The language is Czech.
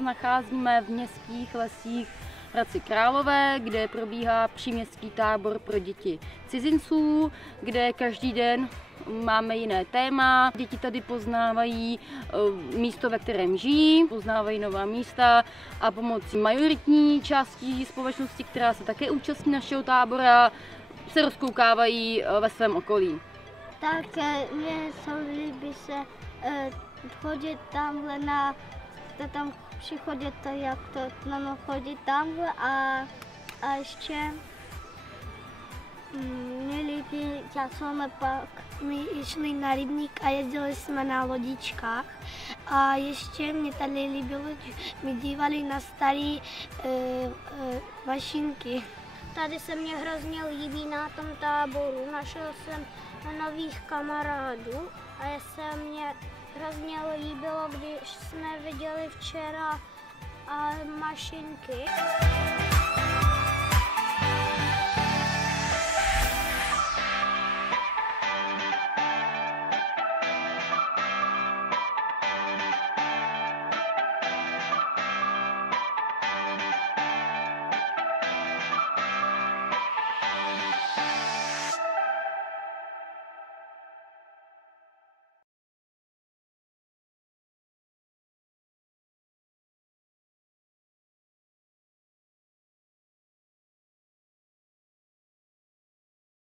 se nacházíme v městských lesích Hradci Králové, kde probíhá příměstský tábor pro děti cizinců, kde každý den máme jiné téma. Děti tady poznávají místo, ve kterém žijí, poznávají nová místa a pomocí majoritní části společnosti, která se také účastní našeho tábora, se rozkoukávají ve svém okolí. Tak mně se líbí se chodit tamhle tam přichodit, jak to chodit tamhle a ještě mě líbí, jak jsme pak my šli na rybník a jezdili jsme na lodičkách a ještě mě tady líbilo, že my dívali na staré mašinky. Tady se mě hrozně líbí na tom táboru, našel jsem nových kamarádů a se mě hrozně líbilo, když jsme viděli včera mašinky.